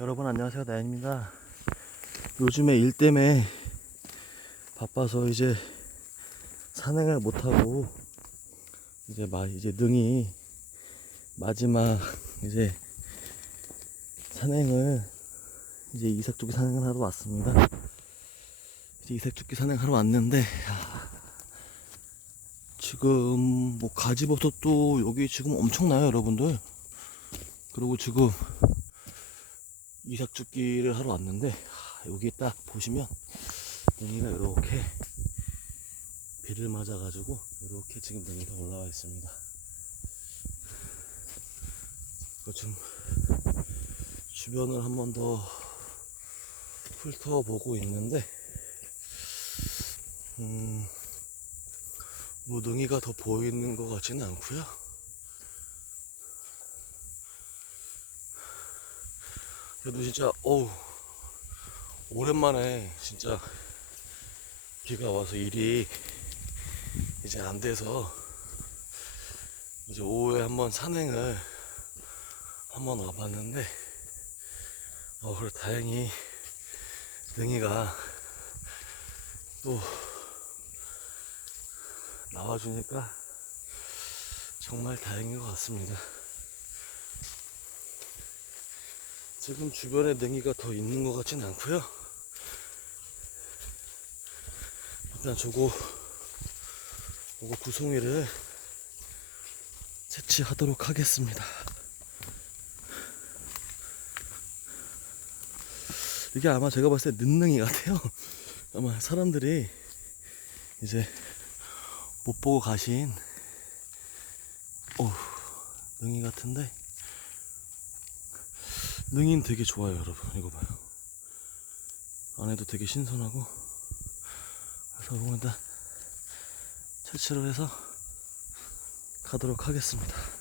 여러분 안녕하세요. 나연입니다. 요즘에 일 때문에 바빠서 이제 산행을 못하고 이제 마 이제 능이 마지막 이제 산행을 이제 이삭죽기 산행을 하러 왔습니다. 이제 이삭죽기 산행하러 왔는데 야, 지금 뭐 가지버섯도 여기 지금 엄청나요 여러분들? 그리고 지금 이삭 죽기를 하러 왔는데 하, 여기 딱 보시면 능이가 이렇게 비를 맞아가지고 이렇게 지금 능이가 올라와 있습니다. 이거 좀 주변을 한 번 더 훑어보고 있는데 음, 뭐 능이가 더 보이는 것 같지는 않고요. 그래도 진짜 어우 오랜만에 진짜 비가 와서 일이 이제 안 돼서 이제 오후에 한번 산행을 한번 와봤는데 어 그래 다행히 능이가 또 나와주니까 정말 다행인 것 같습니다. 지금 주변에 냉이가 더 있는 것 같진 않고요. 일단 저거 요거 두 송이를 채취하도록 하겠습니다. 이게 아마 제가 봤을 때 늦능이 같아요. 아마 사람들이 이제 못 보고 가신 어 능이 같은데 능인 되게 좋아요 여러분. 이거 봐요. 안에도 되게 신선하고. 그래서 이거 일단 채취를 해서 가도록 하겠습니다